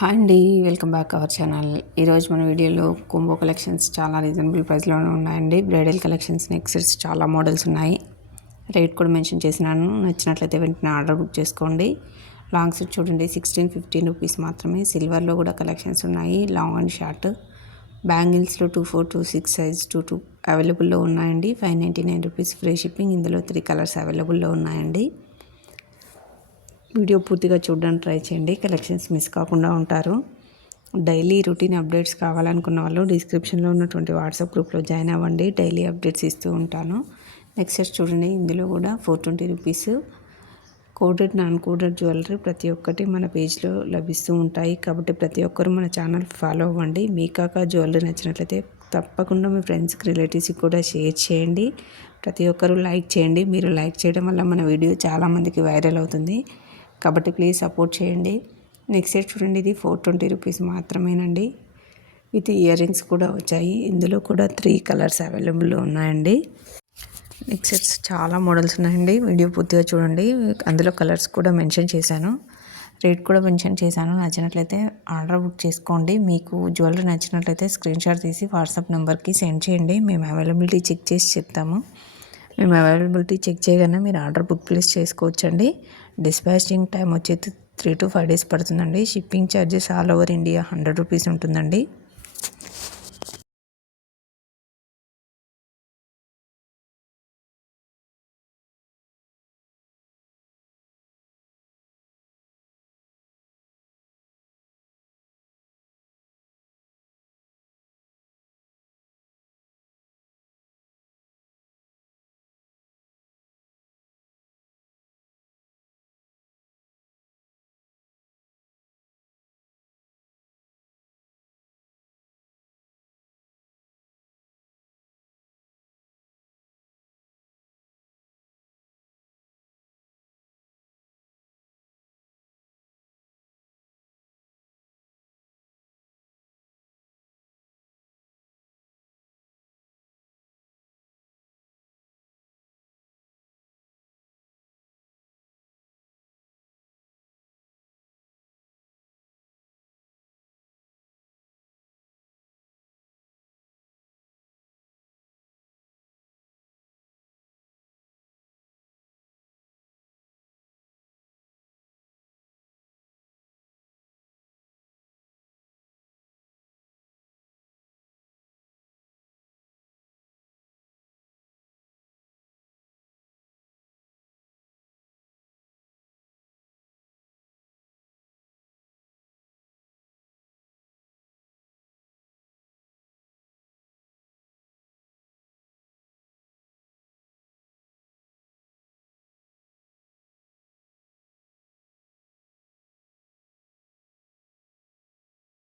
Hi అండి, welcome back our channel. ఈరోజు మన వీడియోలో కుంభో కలెక్షన్స్ చాలా రీజనబుల్ ప్రైస్లోనే ఉన్నాయండి. బ్రైడల్ కలెక్షన్స్, నెక్ సెట్స్ చాలా మోడల్స్ ఉన్నాయి. రేట్ కూడా మెన్షన్ చేసినాను. నచ్చినట్లయితే వెంటనే ఆర్డర్ బుక్ చేసుకోండి. లాంగ్ సెట్ చూడండి, 16-15 రూపీస్ మాత్రమే. సిల్వర్లో కూడా కలెక్షన్స్ ఉన్నాయి, లాంగ్ అండ్ షార్ట్. బ్యాంగిల్స్లో 24-26 సైజ్ 22 అవైలబుల్లో ఉన్నాయండి. 599 రూపీస్ ఫ్రీ షిప్పింగ్. ఇందులో 3 కలర్స్ అవైలబుల్లో ఉన్నాయండి. వీడియో పూర్తిగా చూడడానికి ట్రై చేయండి, కలెక్షన్స్ మిస్ కాకుండా ఉంటారు. డైలీ రొటీన్ అప్డేట్స్ కావాలనుకున్న వాళ్ళు డిస్క్రిప్షన్లో ఉన్నటువంటి వాట్సాప్ గ్రూప్లో జాయిన్ అవ్వండి. డైలీ అప్డేట్స్ ఇస్తూ ఉంటాను. నెక్స్ట్ చూడండి, ఇందులో కూడా 420 rupees coded non coded jewellery ప్రతి ఒక్కటి మన పేజ్లో లభిస్తూ ఉంటాయి. కాబట్టి ప్రతి ఒక్కరు మన ఛానల్ ఫాలో అవ్వండి. మీ కాక జ్యువెలరీ నచ్చినట్లయితే తప్పకుండా మీ ఫ్రెండ్స్కి, రిలేటివ్స్కి కూడా షేర్ చేయండి. ప్రతి ఒక్కరూ లైక్ చేయండి. మీరు లైక్ చేయడం వల్ల మన వీడియో చాలామందికి వైరల్ అవుతుంది. కాబట్టి ప్లీజ్ సపోర్ట్ చేయండి. నెక్స్ట్ సెట్ చూడండి, ఇది 420 రూపీస్ మాత్రమేనండి. విత్ ఇయర్ రింగ్స్ కూడా వచ్చాయి. ఇందులో కూడా 3 కలర్స్ అవైలబుల్ ఉన్నాయండి. నెక్స్ట్ సెట్స్ చాలా మోడల్స్ ఉన్నాయండి. వీడియో పూర్తిగా చూడండి. అందులో కలర్స్ కూడా మెన్షన్ చేశాను, రేట్ కూడా మెన్షన్ చేశాను. నచ్చినట్లయితే ఆర్డర్ బుక్ చేసుకోండి. మీకు జ్యువెలరీ నచ్చినట్లయితే స్క్రీన్ షాట్ తీసి వాట్సాప్ నెంబర్కి సెండ్ చేయండి. మేము అవైలబిలిటీ చెక్ చేసి చెప్తాము. మేము అవైలబిలిటీ చెక్ చేయగానే మీరు ఆర్డర్ బుక్ ప్లేస్ చేసుకోవచ్చండి. డిస్పాచింగ్ టైం వచ్చేది 3 to 5 days పడుతుందండి. Shipping charges all over India 100 rupees ఉంటుందండి.